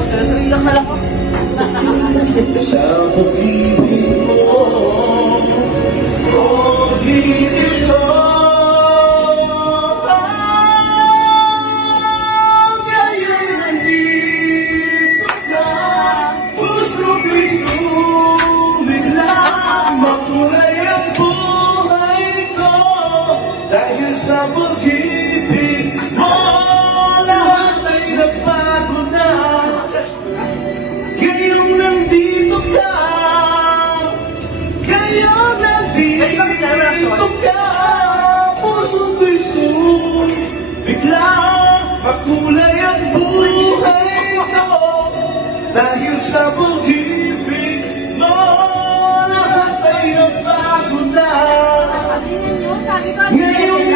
Sasalilang na lang ako. Sa pag-ibig mo, pag-ibig ko, ngayon nandito ka. Puso-ko'y sumigla, makulay ang buhay ko. Dahil sa pag-ibig mo, lahat ay nagbago na. Ngayong nandito ka, ngayong nandito ka, puso ko'y bigla, makulay ang buhay ko. Dahil sa pag-ibig mo, lahat ay nagbago na. Ngayong